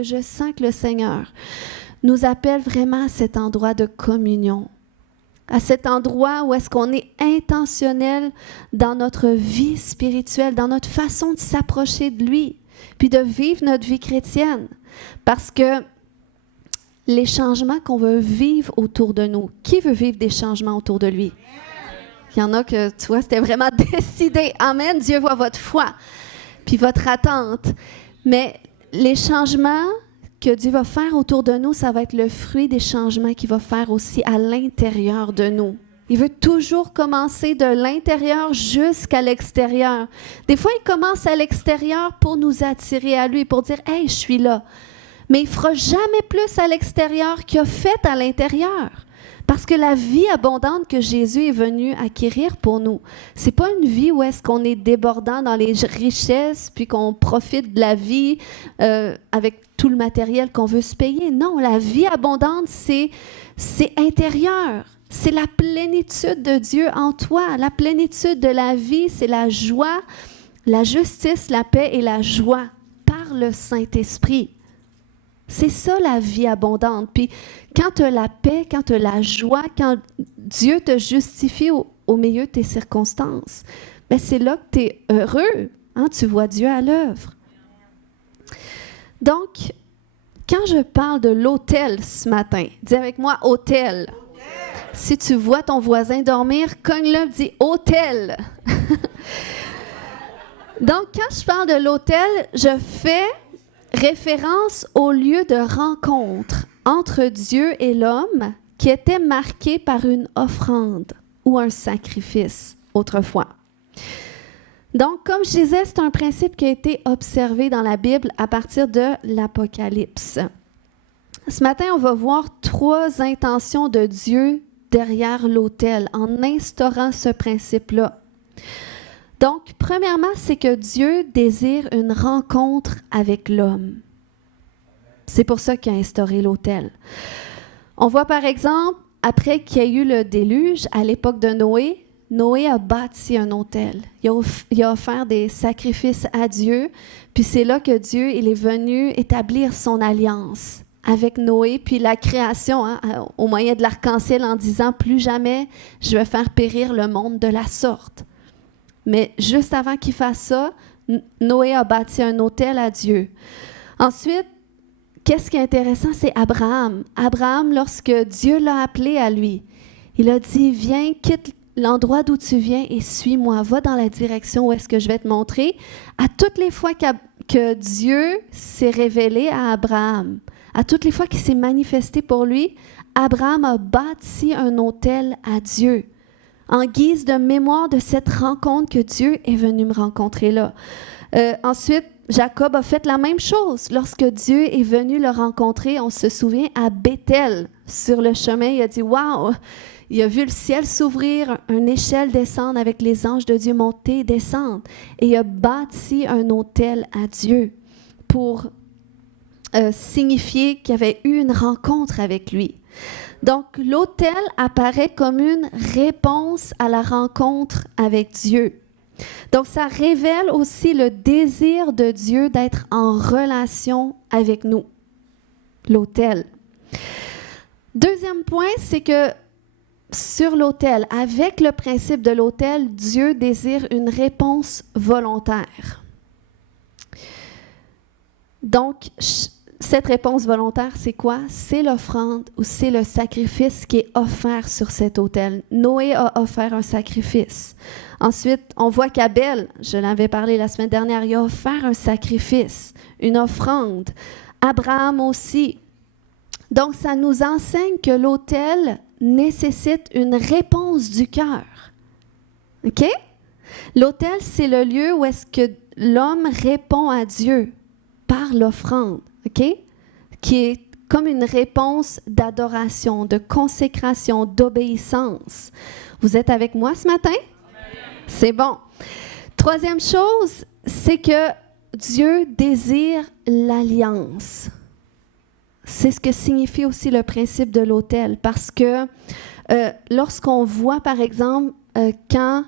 que je sens que le Seigneur nous appelle vraiment à cet endroit de communion, à cet endroit où est-ce qu'on est intentionnel dans notre vie spirituelle, dans notre façon de s'approcher de lui, puis de vivre notre vie chrétienne. Parce que les changements qu'on veut vivre autour de nous, qui veut vivre des changements autour de lui? Il y en a que, tu vois, c'était vraiment décidé. Amen, Dieu voit votre foi, puis votre attente. Mais les changements que Dieu va faire autour de nous, ça va être le fruit des changements qu'il va faire aussi à l'intérieur de nous. Il veut toujours commencer de l'intérieur jusqu'à l'extérieur. Des fois, il commence à l'extérieur pour nous attirer à lui, pour dire « Hey, je suis là ». Mais il ne fera jamais plus à l'extérieur qu'il a fait à l'intérieur. Parce que la vie abondante que Jésus est venu acquérir pour nous, ce n'est pas une vie où est-ce qu'on est débordant dans les richesses puis qu'on profite de la vie avec tout le matériel qu'on veut se payer. Non, la vie abondante, c'est intérieur. C'est la plénitude de Dieu en toi. La plénitude de la vie, c'est la joie, la justice, la paix et la joie par le Saint-Esprit. C'est ça la vie abondante. Puis quand tu as la paix, quand tu as la joie, quand Dieu te justifie au milieu de tes circonstances, bien, c'est là que tu es heureux. Hein? Tu vois Dieu à l'œuvre. Donc, quand je parle de l'autel ce matin, dis avec moi « autel ». Si tu vois ton voisin dormir, cogne-le, dis « autel ». Donc, quand je parle de l'autel, je fais référence au lieu de rencontre entre Dieu et l'homme qui était marqué par une offrande ou un sacrifice autrefois. Donc, comme je disais, c'est un principe qui a été observé dans la Bible à partir de l'Apocalypse. Ce matin, on va voir 3 intentions de Dieu derrière l'autel en instaurant ce principe-là. Donc, premièrement, c'est que Dieu désire une rencontre avec l'homme. C'est pour ça qu'il a instauré l'autel. On voit par exemple, après qu'il y ait eu le déluge, à l'époque de Noé, Noé a bâti un autel. Il a offert des sacrifices à Dieu, puis c'est là que Dieu il est venu établir son alliance avec Noé, puis la création, hein, au moyen de l'arc-en-ciel en disant « Plus jamais je vais faire périr le monde de la sorte ». Mais juste avant qu'il fasse ça, Noé a bâti un autel à Dieu. Ensuite, qu'est-ce qui est intéressant, c'est Abraham. Abraham, lorsque Dieu l'a appelé à lui, il a dit « Viens, quitte l'endroit d'où tu viens et suis-moi. Va dans la direction où est-ce que je vais te montrer. » À toutes les fois que Dieu s'est révélé à Abraham, à toutes les fois qu'il s'est manifesté pour lui, Abraham a bâti un autel à Dieu, en guise de mémoire de cette rencontre que Dieu est venu me rencontrer là. Ensuite, Jacob a fait la même chose. Lorsque Dieu est venu le rencontrer, on se souvient, à Béthel, sur le chemin, il a dit « Wow! » Il a vu le ciel s'ouvrir, une échelle descendre avec les anges de Dieu monter et descendre. Et il a bâti un autel à Dieu pour signifier qu'il y avait eu une rencontre avec lui. Donc, l'autel apparaît comme une réponse à la rencontre avec Dieu. Donc, ça révèle aussi le désir de Dieu d'être en relation avec nous. L'autel. Deuxième point, c'est que sur l'autel, avec le principe de l'autel, Dieu désire une réponse volontaire. Donc, cette réponse volontaire, c'est quoi? C'est l'offrande ou c'est le sacrifice qui est offert sur cet autel. Noé a offert un sacrifice. Ensuite, on voit qu'Abel, je l'avais parlé la semaine dernière, il a offert un sacrifice, une offrande. Abraham aussi. Donc, ça nous enseigne que l'autel nécessite une réponse du cœur. OK? L'autel, c'est le lieu où est-ce que l'homme répond à Dieu par l'offrande. OK? Qui est comme une réponse d'adoration, de consécration, d'obéissance. Vous êtes avec moi ce matin? C'est bon. Troisième chose, c'est que Dieu désire l'alliance. C'est ce que signifie aussi le principe de l'autel, parce que lorsqu'on voit, par exemple, quand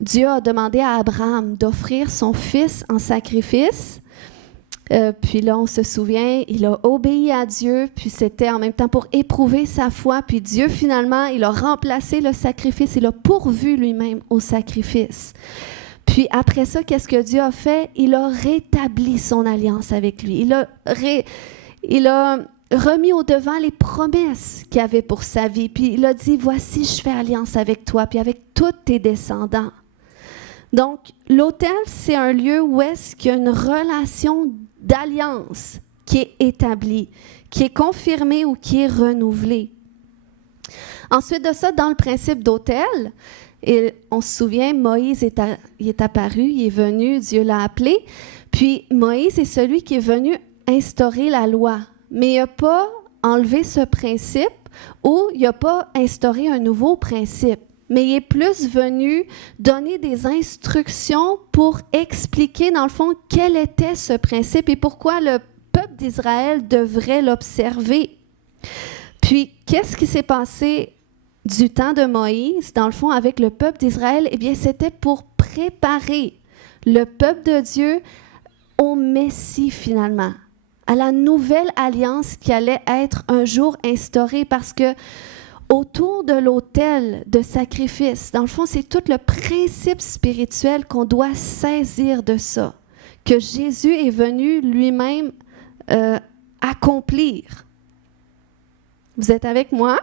Dieu a demandé à Abraham d'offrir son fils en sacrifice, Puis là, on se souvient, il a obéi à Dieu, puis c'était en même temps pour éprouver sa foi. Puis Dieu, finalement, il a remplacé le sacrifice, il a pourvu lui-même au sacrifice. Puis après ça, qu'est-ce que Dieu a fait? Il a rétabli son alliance avec lui. Il a remis au devant les promesses qu'il avait pour sa vie. Puis il a dit, voici, je fais alliance avec toi, puis avec tous tes descendants. Donc, l'autel, c'est un lieu où est-ce qu'il y a une relation d'alliance qui est établie, qui est confirmée ou qui est renouvelée. Ensuite de ça, dans le principe d'autel, et on se souvient, Moïse est apparu, il est venu, Dieu l'a appelé. Puis Moïse est celui qui est venu instaurer la loi. Mais il n'a pas enlevé ce principe ou il n'a pas instauré un nouveau principe. Mais il est plus venu donner des instructions pour expliquer, dans le fond, quel était ce principe et pourquoi le peuple d'Israël devrait l'observer. Puis, qu'est-ce qui s'est passé du temps de Moïse, dans le fond, avec le peuple d'Israël? Eh bien, c'était pour préparer le peuple de Dieu au Messie, finalement, à la nouvelle alliance qui allait être un jour instaurée, parce que autour de l'autel de sacrifice, dans le fond, c'est tout le principe spirituel qu'on doit saisir de ça, que Jésus est venu lui-même accomplir. Vous êtes avec moi?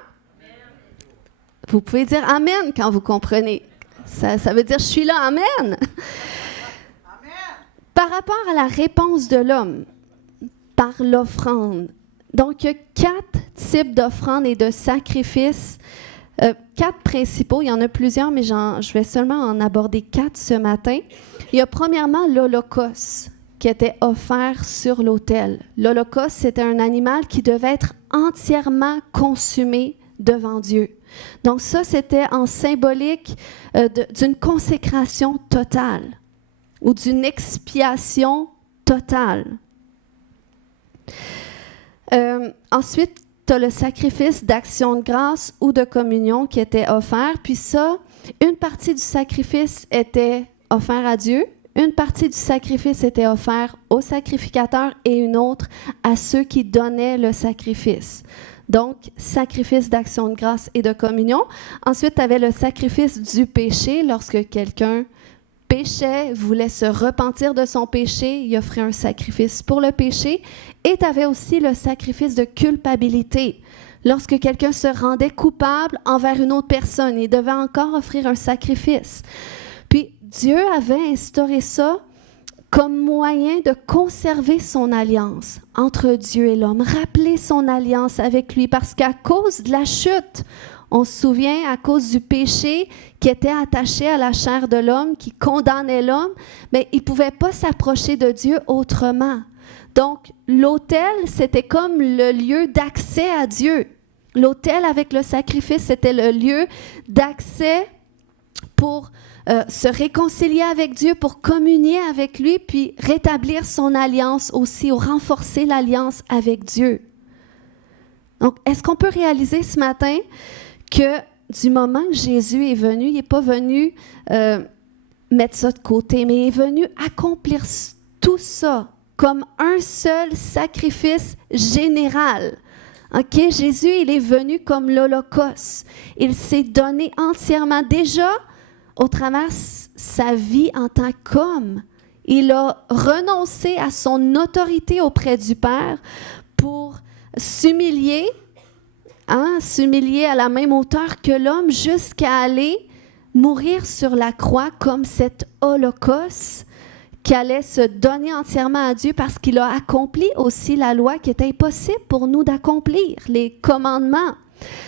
Vous pouvez dire « Amen » quand vous comprenez. Ça veut dire « Je suis là, Amen ». Amen. Par rapport à la réponse de l'homme par l'offrande, donc il y a 4 types d'offrandes et de sacrifices, 4 principaux. Il y en a plusieurs, mais je vais seulement en aborder 4 ce matin. Il y a premièrement l'Holocauste qui était offert sur l'autel. L'Holocauste, c'était un animal qui devait être entièrement consumé devant Dieu. Donc ça, c'était en symbolique d'une consécration totale ou d'une expiation totale. Ensuite, tu as le sacrifice d'action de grâce ou de communion qui était offert. Puis ça, une partie du sacrifice était offert à Dieu, une partie du sacrifice était offert au sacrificateur et une autre à ceux qui donnaient le sacrifice. Donc, sacrifice d'action de grâce et de communion. Ensuite, tu avais le sacrifice du péché. Lorsque quelqu'un péchait, voulait se repentir de son péché, il offrait un sacrifice pour le péché. Et tu avais aussi le sacrifice de culpabilité. Lorsque quelqu'un se rendait coupable envers une autre personne, il devait encore offrir un sacrifice. Puis, Dieu avait instauré ça comme moyen de conserver son alliance entre Dieu et l'homme, rappeler son alliance avec lui, parce qu'à cause de la chute, on se souvient, à cause du péché qui était attaché à la chair de l'homme, qui condamnait l'homme, mais il ne pouvait pas s'approcher de Dieu autrement. Donc, l'autel, c'était comme le lieu d'accès à Dieu. L'autel avec le sacrifice, c'était le lieu d'accès pour se réconcilier avec Dieu, pour communier avec lui, puis rétablir son alliance aussi, ou renforcer l'alliance avec Dieu. Donc, est-ce qu'on peut réaliser ce matin que du moment que Jésus est venu, il n'est pas venu mettre ça de côté, mais il est venu accomplir tout ça comme un seul sacrifice général. OK? Jésus, il est venu comme l'Holocauste. Il s'est donné entièrement déjà au travers sa vie en tant qu'homme. Il a renoncé à son autorité auprès du Père pour s'humilier, s'humilier à la même hauteur que l'homme jusqu'à aller mourir sur la croix comme cet holocauste qui allait se donner entièrement à Dieu parce qu'il a accompli aussi la loi qui est impossible pour nous d'accomplir, les commandements.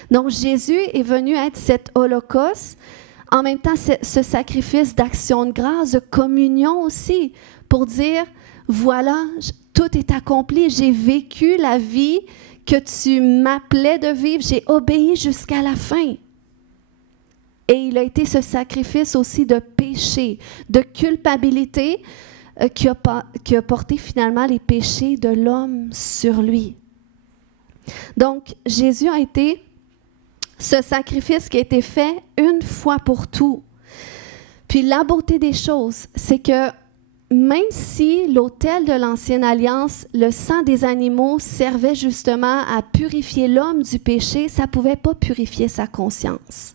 Donc Jésus est venu être cet holocauste, en même temps ce sacrifice d'action de grâce, de communion aussi, pour dire, voilà, tout est accompli, j'ai vécu la vie que tu m'appelais de vivre, j'ai obéi jusqu'à la fin. Et il a été ce sacrifice aussi de péché, de culpabilité qui a porté finalement les péchés de l'homme sur lui. Donc, Jésus a été ce sacrifice qui a été fait une fois pour tout. Puis la beauté des choses, c'est que même si l'autel de l'Ancienne Alliance, le sang des animaux servait justement à purifier l'homme du péché, ça ne pouvait pas purifier sa conscience.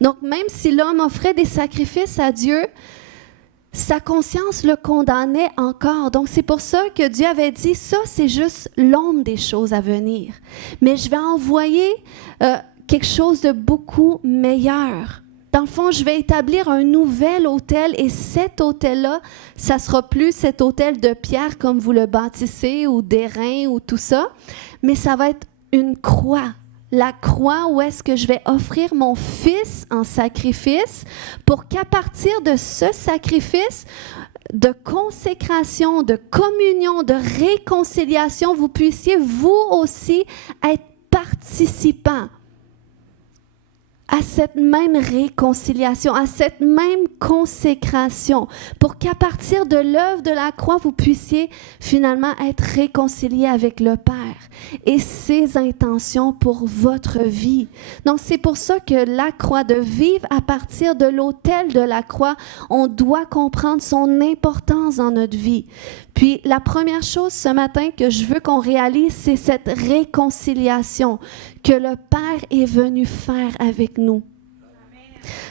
Donc, même si l'homme offrait des sacrifices à Dieu, sa conscience le condamnait encore. Donc, c'est pour ça que Dieu avait dit, ça, c'est juste l'ombre des choses à venir. Mais je vais envoyer quelque chose de beaucoup meilleur. Dans le fond, je vais établir un nouvel autel et cet autel-là, ça ne sera plus cet autel de pierre comme vous le bâtissez ou d'airain ou tout ça, mais ça va être une croix. La croix où est-ce que je vais offrir mon fils en sacrifice pour qu'à partir de ce sacrifice de consécration, de communion, de réconciliation, vous puissiez vous aussi être participants à cette même réconciliation, à cette même consécration, pour qu'à partir de l'œuvre de la croix, vous puissiez finalement être réconciliés avec le Père et ses intentions pour votre vie. Donc, c'est pour ça que la croix, de vivre à partir de l'autel de la croix, on doit comprendre son importance dans notre vie. Puis, la première chose ce matin que je veux qu'on réalise, c'est cette réconciliation que le Père est venu faire avec nous.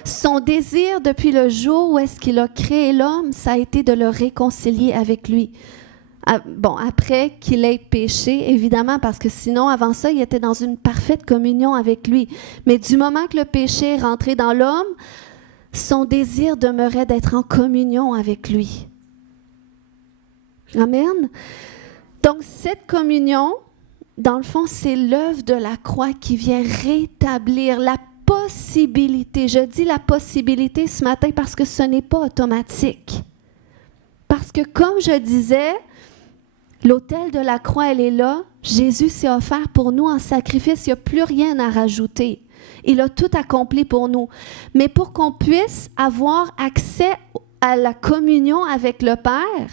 Son désir depuis le jour où est-ce qu'il a créé l'homme, ça a été de le réconcilier avec lui. Bon, après qu'il ait péché, évidemment, parce que sinon, avant ça, il était dans une parfaite communion avec lui. Mais du moment que le péché est rentré dans l'homme, son désir demeurait d'être en communion avec lui. Amen. Donc, cette communion, dans le fond, c'est l'œuvre de la croix qui vient rétablir la possibilité. Je dis la possibilité ce matin parce que ce n'est pas automatique. Parce que, comme je disais, l'autel de la croix, elle est là. Jésus s'est offert pour nous en sacrifice. Il n'y a plus rien à rajouter. Il a tout accompli pour nous. Mais pour qu'on puisse avoir accès à la communion avec le Père,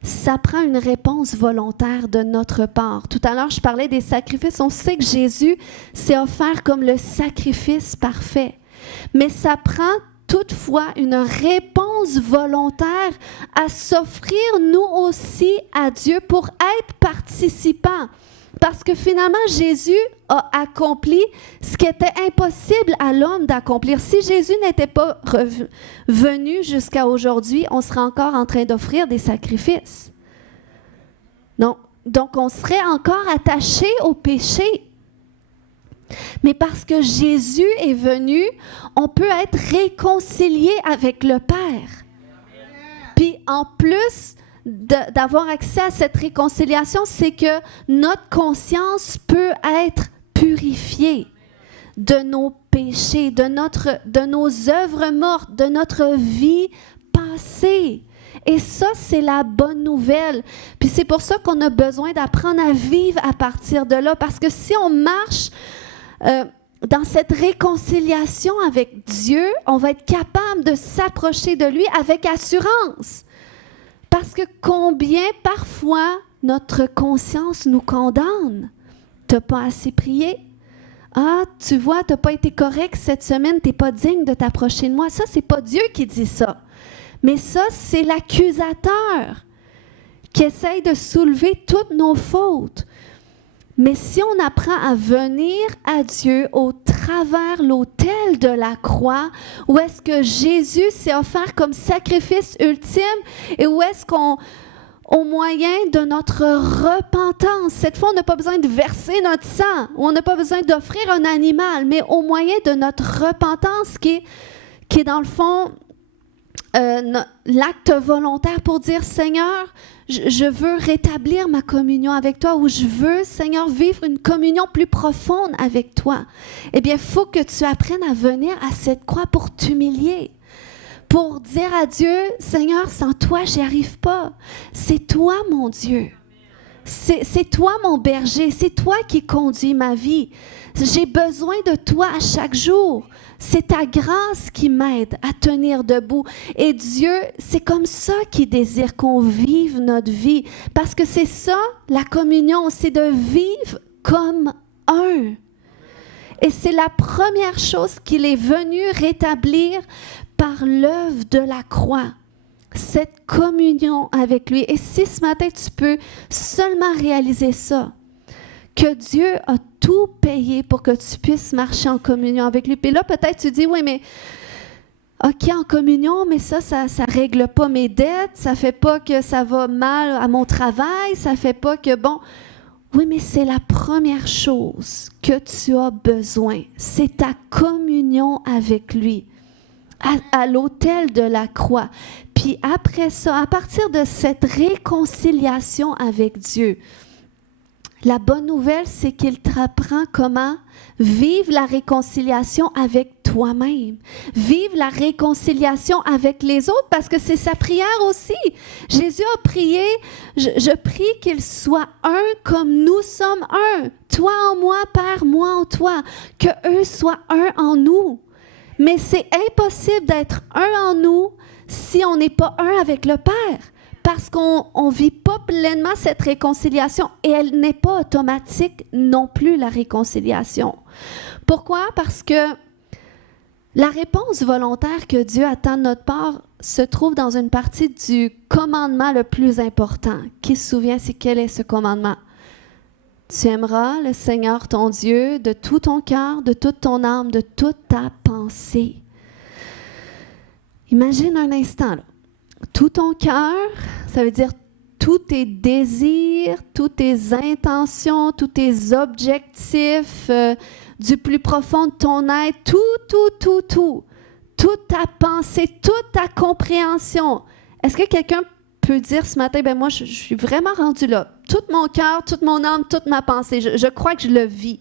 ça prend une réponse volontaire de notre part. Tout à l'heure, je parlais des sacrifices. On sait que Jésus s'est offert comme le sacrifice parfait. Mais ça prend toutefois une réponse volontaire à s'offrir nous aussi à Dieu pour être participants. Parce que finalement, Jésus a accompli ce qui était impossible à l'homme d'accomplir. Si Jésus n'était pas venu jusqu'à aujourd'hui, on serait encore en train d'offrir des sacrifices. Donc, on serait encore attaché au péché. Mais parce que Jésus est venu, on peut être réconcilié avec le Père. Puis en plus d'avoir accès à cette réconciliation, c'est que notre conscience peut être purifiée de nos péchés, de nos œuvres mortes, de notre vie passée. Et ça, c'est la bonne nouvelle. Puis c'est pour ça qu'on a besoin d'apprendre à vivre à partir de là. Parce que si on marche dans cette réconciliation avec Dieu, on va être capable de s'approcher de lui avec assurance. Parce que combien parfois notre conscience nous condamne. Tu n'as pas assez prié. Ah, tu vois, tu n'as pas été correct cette semaine, tu n'es pas digne de t'approcher de moi. Ça, ce n'est pas Dieu qui dit ça. Mais ça, c'est l'accusateur qui essaye de soulever toutes nos fautes. Mais si on apprend à venir à Dieu au travers l'autel de la croix, où est-ce que Jésus s'est offert comme sacrifice ultime et où est-ce qu'on, au moyen de notre repentance, cette fois on n'a pas besoin de verser notre sang, on n'a pas besoin d'offrir un animal, mais au moyen de notre repentance qui est dans le fond l'acte volontaire pour dire, Seigneur, je veux rétablir ma communion avec toi, ou je veux, Seigneur, vivre une communion plus profonde avec toi. Eh bien, il faut que tu apprennes à venir à cette croix pour t'humilier, pour dire à Dieu, Seigneur, sans toi, j'y arrive pas. C'est toi, mon Dieu. C'est toi, mon berger. C'est toi qui conduis ma vie. J'ai besoin de toi à chaque jour. C'est ta grâce qui m'aide à tenir debout. Et Dieu, c'est comme ça qu'il désire qu'on vive notre vie. Parce que c'est ça, la communion, c'est de vivre comme un. Et c'est la première chose qu'il est venu rétablir par l'œuvre de la croix. cette communion avec lui. Et si ce matin, tu peux seulement réaliser ça, que Dieu a tout payé pour que tu puisses marcher en communion avec lui. Puis là, peut-être tu dis, oui, mais OK, en communion, mais ça règle pas mes dettes, ça fait pas que ça va mal à mon travail, ça fait pas que, bon, oui, mais c'est la première chose que tu as besoin. C'est ta communion avec lui, à l'autel de la croix. Puis après ça, à partir de cette réconciliation avec Dieu, la bonne nouvelle, c'est qu'il t'apprend comment vivre la réconciliation avec toi-même. Vivre la réconciliation avec les autres, parce que c'est sa prière aussi. Jésus a prié, je prie qu'ils soient un comme nous sommes un. Toi en moi, Père, moi en toi. Que eux soient un en nous. Mais c'est impossible d'être un en nous si on n'est pas un avec le Père. Parce qu'on ne vit pas pleinement cette réconciliation et elle n'est pas automatique non plus, la réconciliation. Pourquoi? Parce que la réponse volontaire que Dieu attend de notre part se trouve dans une partie du commandement le plus important. Qui se souvient, c'est quel est ce commandement? Tu aimeras le Seigneur ton Dieu de tout ton cœur, de toute ton âme, de toute ta pensée. Imagine un instant, là. Tout ton cœur, ça veut dire tous tes désirs, toutes tes intentions, tous tes objectifs, du plus profond de ton être, toute ta pensée, toute ta compréhension. Est-ce que quelqu'un peut dire ce matin, ben moi, je suis vraiment rendu là. Tout mon cœur, toute mon âme, toute ma pensée, je crois que je le vis.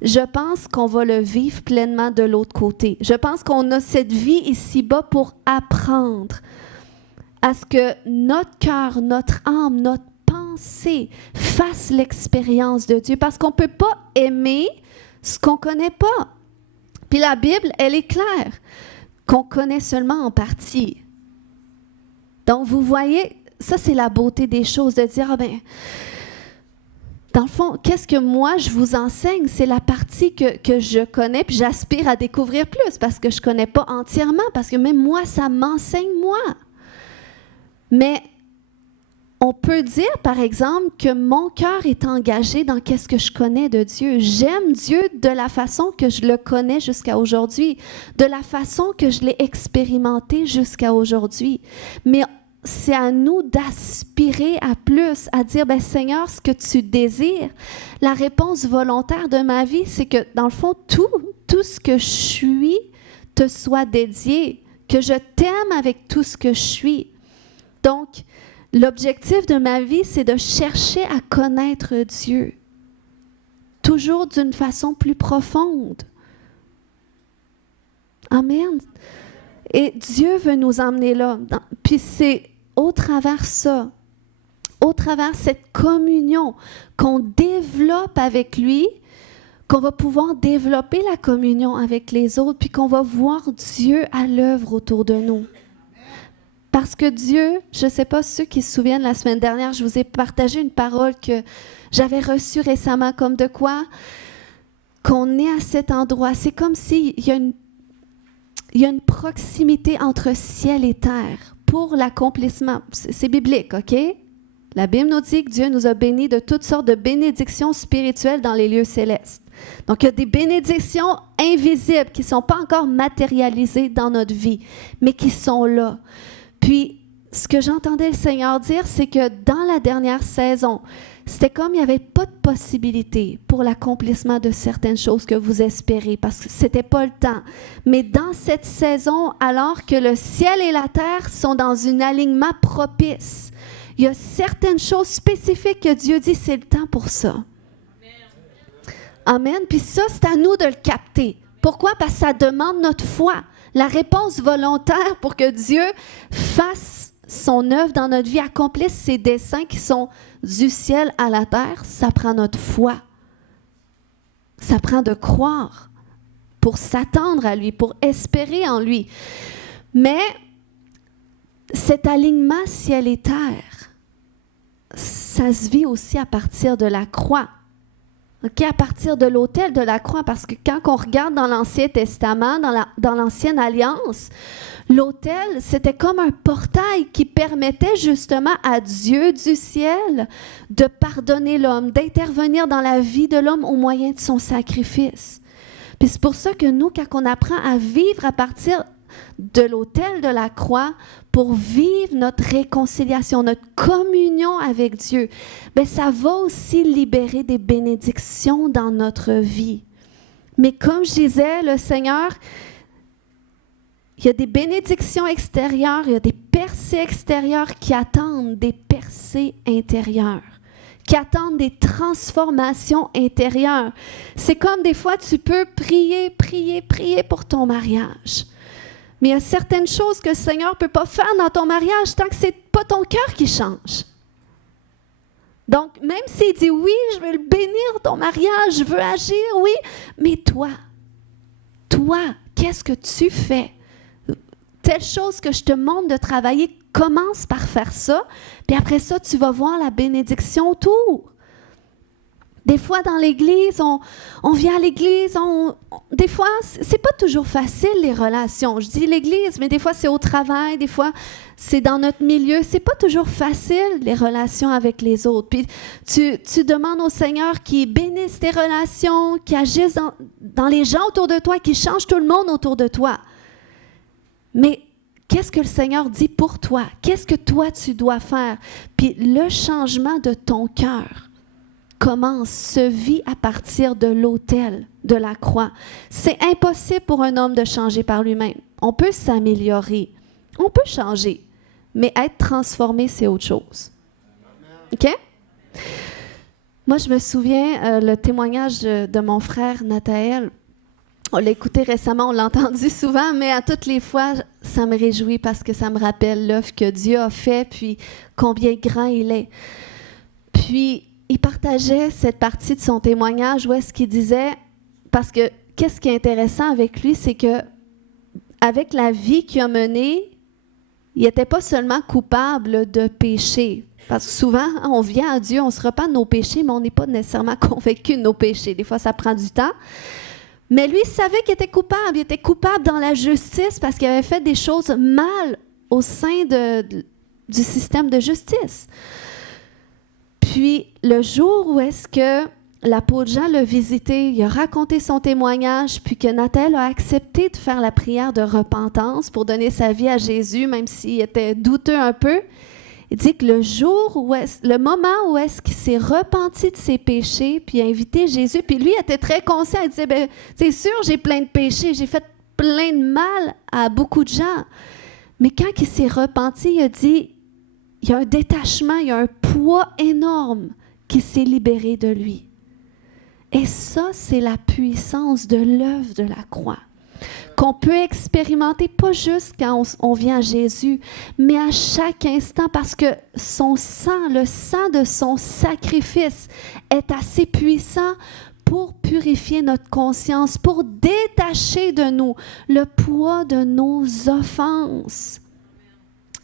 Je pense qu'on va le vivre pleinement de l'autre côté. Je pense qu'on a cette vie ici-bas pour apprendre à ce que notre cœur, notre âme, notre pensée fasse l'expérience de Dieu. Parce qu'on ne peut pas aimer ce qu'on ne connaît pas. Puis la Bible, elle est claire, qu'on connaît seulement en partie. Donc, vous voyez, ça, c'est la beauté des choses, de dire, ah ben, dans le fond, qu'est-ce que moi, je vous enseigne? C'est la partie que je connais, puis j'aspire à découvrir plus, parce que je ne connais pas entièrement, parce que même moi, ça m'enseigne, moi. Mais on peut dire, par exemple, que mon cœur est engagé dans qu'est-ce que je connais de Dieu. J'aime Dieu de la façon que je le connais jusqu'à aujourd'hui, de la façon que je l'ai expérimenté jusqu'à aujourd'hui. Mais c'est à nous d'aspirer à plus, à dire, ben Seigneur, ce que tu désires, la réponse volontaire de ma vie, c'est que, dans le fond, tout ce que je suis te soit dédié, que je t'aime avec tout ce que je suis. Donc, l'objectif de ma vie, c'est de chercher à connaître Dieu, toujours d'une façon plus profonde. Amen. Et Dieu veut nous emmener là. Puis c'est au travers ça, au travers cette communion qu'on développe avec lui, qu'on va pouvoir développer la communion avec les autres, puis qu'on va voir Dieu à l'œuvre autour de nous. Parce que Dieu, je ne sais pas ceux qui se souviennent, la semaine dernière, je vous ai partagé une parole que j'avais reçue récemment, comme de quoi qu'on est à cet endroit. C'est comme s'il y a une proximité entre ciel et terre pour l'accomplissement. C'est biblique, OK? La Bible nous dit que Dieu nous a bénis de toutes sortes de bénédictions spirituelles dans les lieux célestes. Donc, il y a des bénédictions invisibles qui ne sont pas encore matérialisées dans notre vie, mais qui sont là. Puis, ce que j'entendais le Seigneur dire, c'est que dans la dernière saison, c'était comme il n'y avait pas de possibilité pour l'accomplissement de certaines choses que vous espérez, parce que ce n'était pas le temps. Mais dans cette saison, alors que le ciel et la terre sont dans un alignement propice, il y a certaines choses spécifiques que Dieu dit, c'est le temps pour ça. Amen. Puis ça, c'est à nous de le capter. Pourquoi? Parce que ça demande notre foi. La réponse volontaire pour que Dieu fasse son œuvre dans notre vie, accomplisse ses desseins qui sont du ciel à la terre, ça prend notre foi. Ça prend de croire pour s'attendre à lui, pour espérer en lui. Mais cet alignement ciel et terre, ça se vit aussi à partir de la croix. OK, à partir de l'autel de la croix, parce que quand on regarde dans l'Ancien Testament, dans l'Ancienne Alliance, l'autel, c'était comme un portail qui permettait justement à Dieu du ciel de pardonner l'homme, d'intervenir dans la vie de l'homme au moyen de son sacrifice. Puis c'est pour ça que nous, quand on apprend à vivre à partir de l'autel de la croix pour vivre notre réconciliation, notre communion avec Dieu, bien, ça va aussi libérer des bénédictions dans notre vie. Mais comme je disais, le Seigneur, il y a des bénédictions extérieures, il y a des percées extérieures qui attendent des percées intérieures, qui attendent des transformations intérieures. C'est comme des fois, tu peux prier pour ton mariage. Mais il y a certaines choses que le Seigneur ne peut pas faire dans ton mariage tant que ce n'est pas ton cœur qui change. Donc, même s'il dit oui, je veux le bénir, ton mariage, je veux agir, oui, mais toi, qu'est-ce que tu fais? Telle chose que je te montre de travailler, commence par faire ça, puis après ça, tu vas voir la bénédiction autour. Des fois, dans l'Église, on vient à l'Église, des fois, c'est pas toujours facile, les relations. Je dis l'Église, mais des fois, c'est au travail, des fois, c'est dans notre milieu. C'est pas toujours facile, les relations avec les autres. Puis, tu demandes au Seigneur qu'il bénisse tes relations, qu'il agisse dans les gens autour de toi, qu'il change tout le monde autour de toi. Mais qu'est-ce que le Seigneur dit pour toi? Qu'est-ce que toi, tu dois faire? Puis, le changement de ton cœur se vit à partir de l'autel de la croix. C'est impossible pour un homme de changer par lui-même. On peut s'améliorer, on peut changer, mais être transformé, c'est autre chose. OK? Moi, je me souviens, le témoignage de mon frère Nathaël, on l'a écouté récemment, on l'a entendu souvent, mais à toutes les fois, ça me réjouit parce que ça me rappelle l'œuvre que Dieu a fait, puis combien grand il est. Puis, il partageait cette partie de son témoignage où est-ce qu'il disait, parce que qu'est-ce qui est intéressant avec lui, c'est que avec la vie qu'il a menée, il n'était pas seulement coupable de péché. Parce que souvent, on vient à Dieu, on se repent de nos péchés, mais on n'est pas nécessairement convaincu de nos péchés. Des fois, ça prend du temps. Mais lui, il savait qu'il était coupable. Il était coupable dans la justice parce qu'il avait fait des choses mal au sein du système de justice. Puis, le jour où est-ce que l'apôtre Jean l'a visité, il a raconté son témoignage, puis que Nathaël a accepté de faire la prière de repentance pour donner sa vie à Jésus, même s'il était douteux un peu, il dit que le moment où est-ce qu'il s'est repenti de ses péchés, puis a invité Jésus, puis lui était très conscient, il disait, bien, c'est sûr, j'ai plein de péchés, j'ai fait plein de mal à beaucoup de gens. Mais quand il s'est repenti, il a dit, il y a un détachement, il y a un poids énorme qui s'est libéré de lui. Et ça, c'est la puissance de l'œuvre de la croix, qu'on peut expérimenter pas juste quand on vient à Jésus, mais à chaque instant, parce que son sang, le sang de son sacrifice est assez puissant pour purifier notre conscience, pour détacher de nous le poids de nos offenses.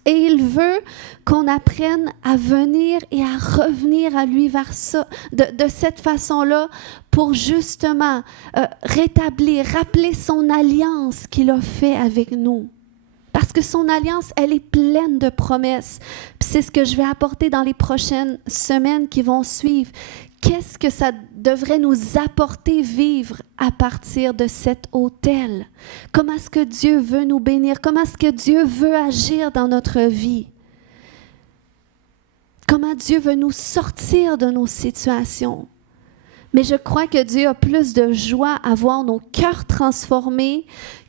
Et il veut qu'on apprenne à venir et à revenir à lui vers ça, de cette façon-là, pour justement rétablir, rappeler son alliance qu'il a fait avec nous. Parce que son alliance, elle est pleine de promesses. Puis c'est ce que je vais apporter dans les prochaines semaines qui vont suivre. Qu'est-ce que ça devrait nous apporter vivre à partir de cet autel? Comment est-ce que Dieu veut nous bénir? Comment est-ce que Dieu veut agir dans notre vie? Comment Dieu veut nous sortir de nos situations? Mais je crois que Dieu a plus de joie à voir nos cœurs transformés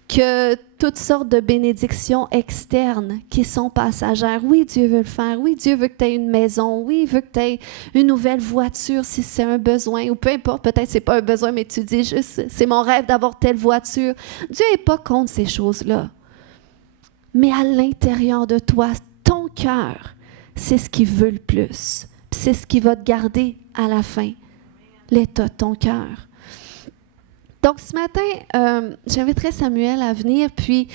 que toutes sortes de bénédictions externes qui sont passagères. Oui, Dieu veut le faire. Oui, Dieu veut que tu aies une maison. Oui, il veut que tu aies une nouvelle voiture si c'est un besoin. Ou peu importe, peut-être c'est pas un besoin, mais tu dis juste, c'est mon rêve d'avoir telle voiture. Dieu n'est pas contre ces choses-là. Mais à l'intérieur de toi, ton cœur, c'est ce qu'il veut le plus. C'est ce qui va te garder à la fin, l'état de ton cœur. Donc, ce matin, j'inviterai Samuel à venir, puis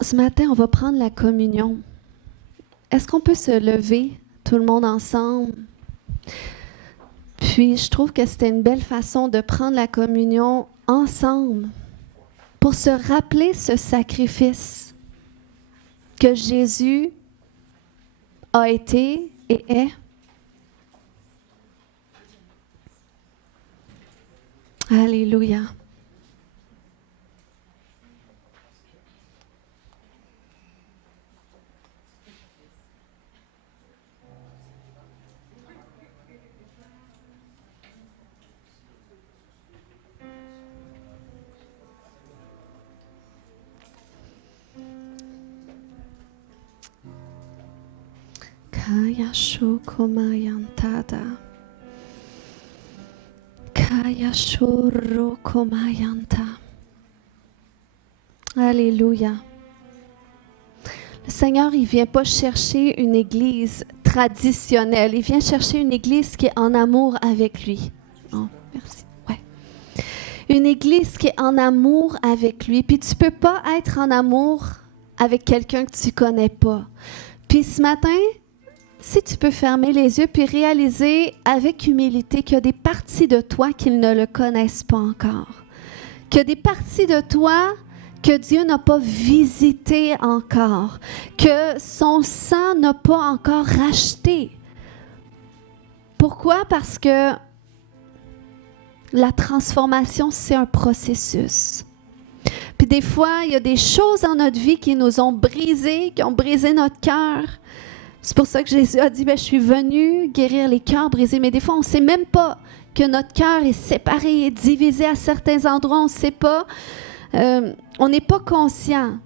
ce matin, on va prendre la communion. Est-ce qu'on peut se lever, tout le monde ensemble? Puis, je trouve que c'était une belle façon de prendre la communion ensemble pour se rappeler ce sacrifice que Jésus a été et est. Alléluia. Kaya shokomayantada. Kaya shorokomayanta. Alléluia. Le Seigneur, il ne vient pas chercher une église traditionnelle. Il vient chercher une église qui est en amour avec lui. Oh, merci. Ouais. Une église qui est en amour avec lui. Puis tu ne peux pas être en amour avec quelqu'un que tu ne connais pas. Puis ce matin, si tu peux fermer les yeux puis réaliser avec humilité qu'il y a des parties de toi qui ne le connaissent pas encore. Qu'il y a des parties de toi que Dieu n'a pas visitées encore. Que son sang n'a pas encore racheté. Pourquoi? Parce que la transformation, c'est un processus. Puis des fois, il y a des choses dans notre vie qui nous ont brisés, qui ont brisé notre cœur. C'est pour ça que Jésus a dit, je suis venu guérir les cœurs brisés. Mais des fois, on ne sait même pas que notre cœur est séparé, est divisé à certains endroits. On ne sait pas. On n'est pas conscient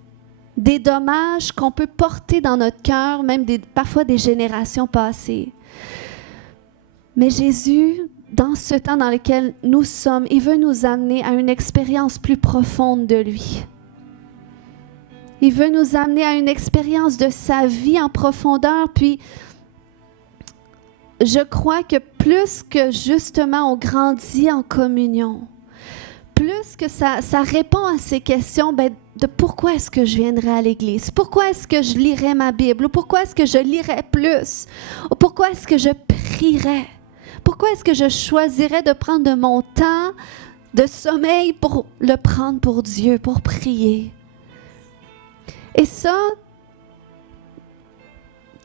des dommages qu'on peut porter dans notre cœur, même parfois des générations passées. Mais Jésus, dans ce temps dans lequel nous sommes, il veut nous amener à une expérience plus profonde de lui. Il veut nous amener à une expérience de sa vie en profondeur. Puis, je crois que plus que justement on grandit en communion, plus que ça répond à ces questions de pourquoi est-ce que je viendrai à l'église, pourquoi est-ce que je lirai ma Bible, ou pourquoi est-ce que je lirai plus, ou pourquoi est-ce que je prierai, pourquoi est-ce que je choisirais de prendre de mon temps de sommeil pour le prendre pour Dieu, pour prier. Et ça,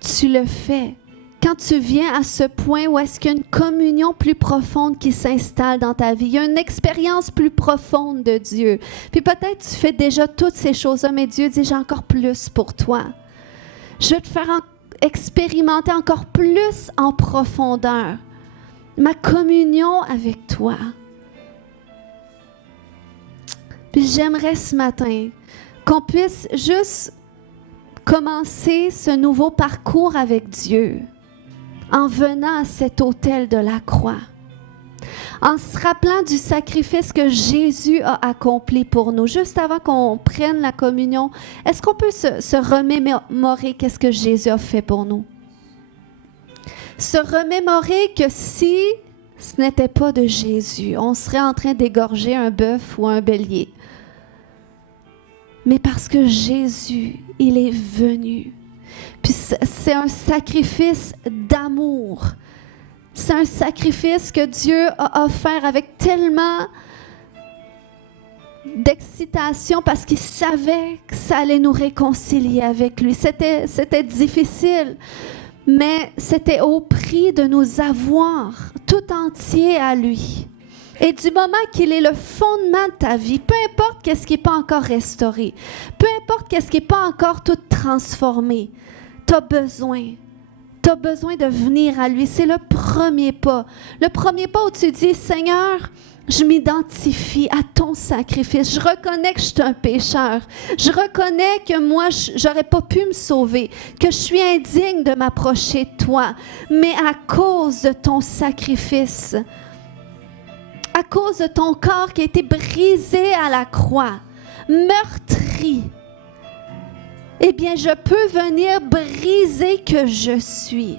tu le fais quand tu viens à ce point où est-ce qu'il y a une communion plus profonde qui s'installe dans ta vie. Il y a une expérience plus profonde de Dieu. Puis peut-être tu fais déjà toutes ces choses-là, mais Dieu dit, j'ai encore plus pour toi. Je veux te faire expérimenter encore plus en profondeur ma communion avec toi. Puis j'aimerais ce matin qu'on puisse juste commencer ce nouveau parcours avec Dieu en venant à cet autel de la croix, en se rappelant du sacrifice que Jésus a accompli pour nous. Juste avant qu'on prenne la communion, est-ce qu'on peut se remémorer qu'est-ce que Jésus a fait pour nous? Se remémorer que si ce n'était pas de Jésus, on serait en train d'égorger un bœuf ou un bélier. Mais parce que Jésus, il est venu. Puis c'est un sacrifice d'amour. C'est un sacrifice que Dieu a offert avec tellement d'excitation parce qu'il savait que ça allait nous réconcilier avec lui. C'était difficile, mais c'était au prix de nous avoir tout entier à lui. Et du moment qu'il est le fondement de ta vie, peu importe qu'est-ce qui n'est pas encore restauré, peu importe qu'est-ce qui n'est pas encore tout transformé, tu as besoin de venir à lui. C'est le premier pas. Le premier pas où tu dis, Seigneur, je m'identifie à ton sacrifice. Je reconnais que je suis un pécheur. Je reconnais que moi, je n'aurais pas pu me sauver, que je suis indigne de m'approcher de toi. Mais à cause de ton sacrifice, à cause de ton corps qui a été brisé à la croix, meurtri, eh bien, je peux venir briser que je suis.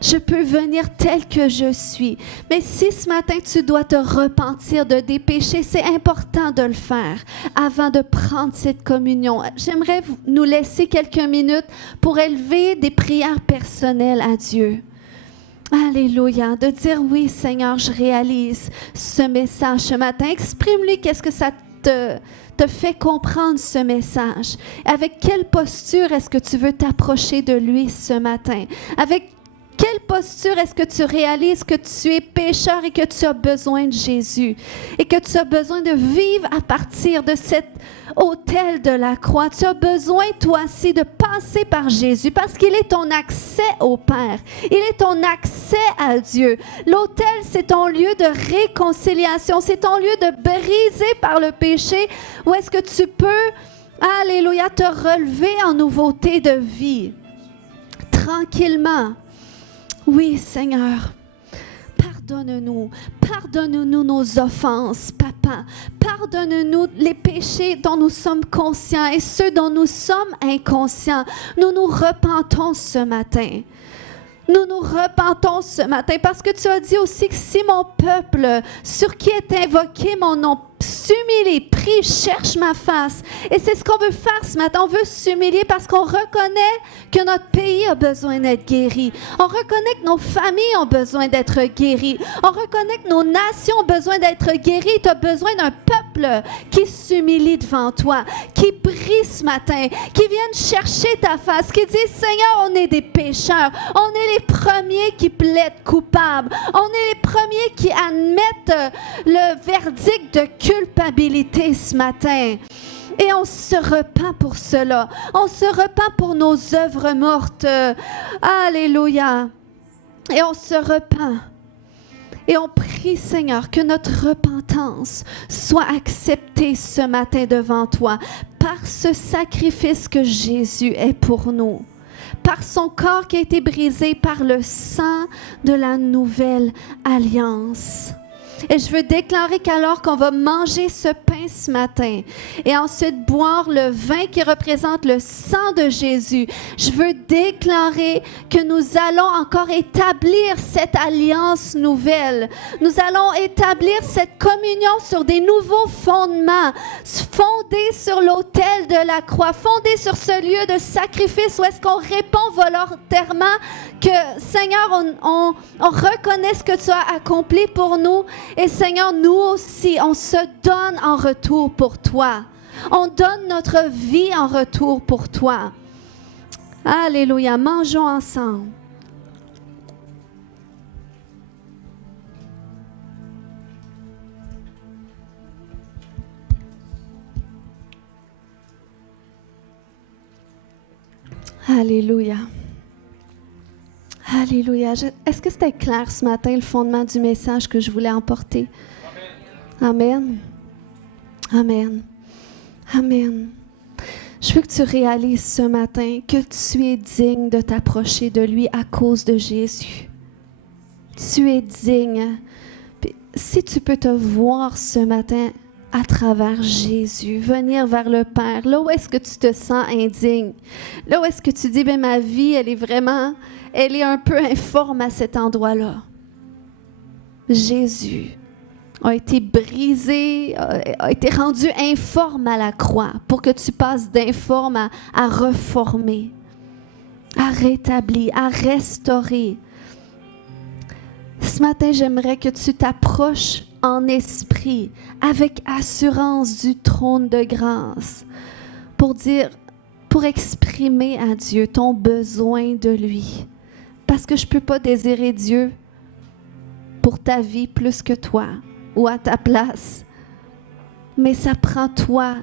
Je peux venir tel que je suis. Mais si ce matin, tu dois te repentir de tes péchés, c'est important de le faire avant de prendre cette communion. J'aimerais nous laisser quelques minutes pour élever des prières personnelles à Dieu. Alléluia. De dire oui, Seigneur, je réalise ce message ce matin. Exprime-lui qu'est-ce que ça te fait comprendre ce message. Avec quelle posture est-ce que tu veux t'approcher de lui ce matin? Avec quelle posture est-ce que tu réalises que tu es pécheur et que tu as besoin de Jésus et que tu as besoin de vivre à partir de cet autel de la croix? Tu as besoin, toi aussi, de passer par Jésus parce qu'il est ton accès au Père. Il est ton accès à Dieu. L'autel, c'est ton lieu de réconciliation. C'est ton lieu de briser par le péché où est-ce que tu peux, alléluia, te relever en nouveauté de vie. Tranquillement. Oui, Seigneur, pardonne-nous. Pardonne-nous nos offenses, Papa. Pardonne-nous les péchés dont nous sommes conscients et ceux dont nous sommes inconscients. Nous nous repentons ce matin. Nous nous repentons ce matin parce que tu as dit aussi que si mon peuple, sur qui est invoqué mon nom, s'humilie, prie, cherche ma face. Et c'est ce qu'on veut faire ce matin. On veut s'humilier parce qu'on reconnaît que notre pays a besoin d'être guéri. On reconnaît que nos familles ont besoin d'être guéries. On reconnaît que nos nations ont besoin d'être guéries. Tu as besoin d'un peuple qui s'humilie devant toi, qui prie ce matin, qui vienne chercher ta face, qui dit, Seigneur, on est des pécheurs. On est les premiers qui plaident coupables. On est les premiers qui admettent le verdict de culpabilité ce matin. Et on se repent pour cela. On se repent pour nos œuvres mortes. Alléluia. Et on se repent. Et on prie, Seigneur, que notre repentance soit acceptée ce matin devant toi par ce sacrifice que Jésus est pour nous. Par son corps qui a été brisé par le sang de la nouvelle alliance. Et je veux déclarer qu'alors qu'on va manger ce pain ce matin et ensuite boire le vin qui représente le sang de Jésus, je veux déclarer que nous allons encore établir cette alliance nouvelle. Nous allons établir cette communion sur des nouveaux fondements, fondés sur l'autel de la croix, fondés sur ce lieu de sacrifice où est-ce qu'on répond volontairement que, Seigneur, on reconnaît ce que tu as accompli pour nous. Et Seigneur, nous aussi, on se donne en retour pour toi. On donne notre vie en retour pour toi. Alléluia. Mangeons ensemble. Alléluia. Alléluia. Est-ce que c'était clair ce matin, le fondement du message que je voulais emporter? Amen. Amen. Amen. Je veux que tu réalises ce matin que tu es digne de t'approcher de lui à cause de Jésus. Tu es digne. Si tu peux te voir ce matin à travers Jésus, venir vers le Père, là où est-ce que tu te sens indigne, là où est-ce que tu dis, ma vie, elle est un peu informe à cet endroit-là. Jésus a été brisé, a été rendu informe à la croix pour que tu passes d'informe à reformer, à rétablir, à restaurer. Ce matin, j'aimerais que tu t'approches en esprit, avec assurance du trône de grâce, pour exprimer à Dieu ton besoin de lui. Parce que je ne peux pas désirer Dieu pour ta vie plus que toi ou à ta place. Mais ça prend toi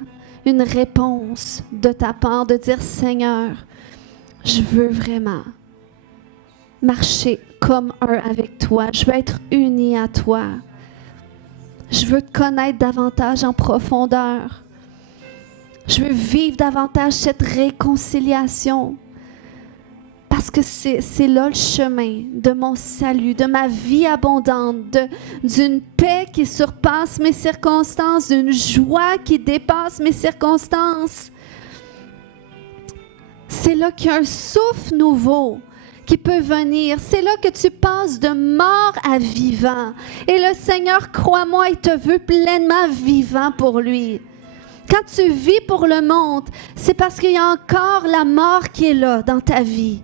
une réponse de ta part de dire, Seigneur, je veux vraiment marcher comme un avec toi. Je veux être uni à toi. Je veux te connaître davantage en profondeur. Je veux vivre davantage cette réconciliation. Parce que c'est là le chemin de mon salut, de ma vie abondante, d'une paix qui surpasse mes circonstances, d'une joie qui dépasse mes circonstances. C'est là qu'il y a un souffle nouveau qui peut venir. C'est là que tu passes de mort à vivant. Et le Seigneur, crois-moi, il te veut pleinement vivant pour lui. Quand tu vis pour le monde, c'est parce qu'il y a encore la mort qui est là dans ta vie.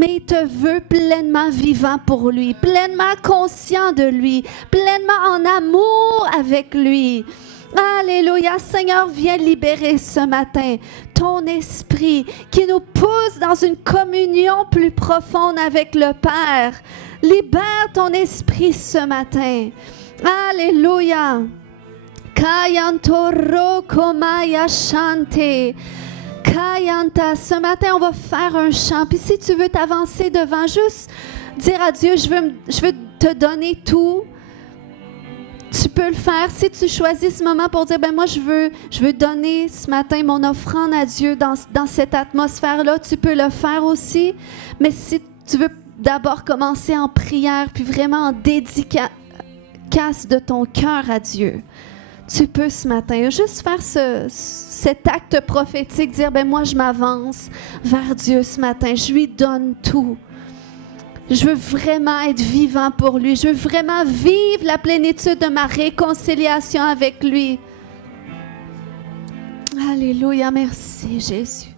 mais il te veut pleinement vivant pour lui, pleinement conscient de lui, pleinement en amour avec lui. Alléluia. Seigneur, viens libérer ce matin ton esprit qui nous pousse dans une communion plus profonde avec le Père. Libère ton esprit ce matin. Alléluia. Kayantoro komaya shante. Kayanta. Ce matin, on va faire un chant. Puis si tu veux t'avancer devant, juste dire à Dieu, je veux te donner tout. Tu peux le faire. Si tu choisis ce moment pour dire, moi, je veux donner ce matin mon offrande à Dieu dans cette atmosphère-là, tu peux le faire aussi. Mais si tu veux d'abord commencer en prière, puis vraiment en dédicace de ton cœur à Dieu, tu peux ce matin juste faire cet acte prophétique, dire, moi, je m'avance vers Dieu ce matin. Je lui donne tout. Je veux vraiment être vivant pour lui. Je veux vraiment vivre la plénitude de ma réconciliation avec lui. Alléluia, merci Jésus.